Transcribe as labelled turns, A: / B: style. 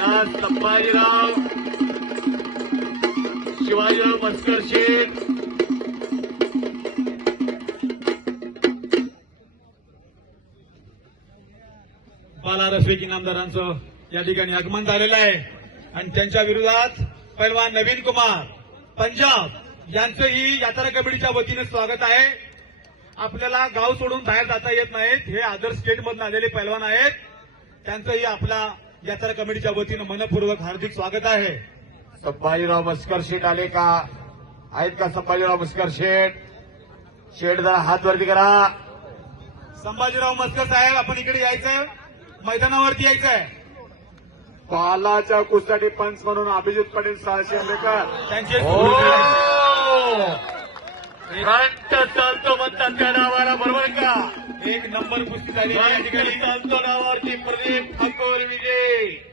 A: संभाजीराव शिवाजीराव मस्कर शेठ बाला रफेक इनामदारांचं या ठिकाणी आगमन झालेलं आहे. आणि त्यांच्या विरोधात पैलवान नवीन कुमार पंजाब यांचंही यात्रा कमिटीच्या वतीने स्वागत आहे. आपल्याला गाव सोडून बाहेर जाता येत नाहीत. हे अदर स्टेटमधून आलेले पैलवान आहेत. त्यांचंही आपला यात्रा कमिटीच्या वतीनं मनपूर्वक हार्दिक स्वागत आहे.
B: संभाजीराव मस्कर शेठ आले का? आहेत का संभाजीराव मस्कर शेठ शेठ जरा हात वरती करा.
A: संभाजीराव मस्कर साहेब आपण इकडे यायचंय. मैदानावरती यायचंय.
B: पालाच्या कुस्ती पंच म्हणून अभिजित पाटील सहाशे आंबेकर
A: त्यांचे
B: हो! फ्रंट चालतो म्हणतात त्या नावाला बरोबर
A: एक नंबर कुस्ती झाली. या ठिकाणी
B: प्रदीप अकोल विजय.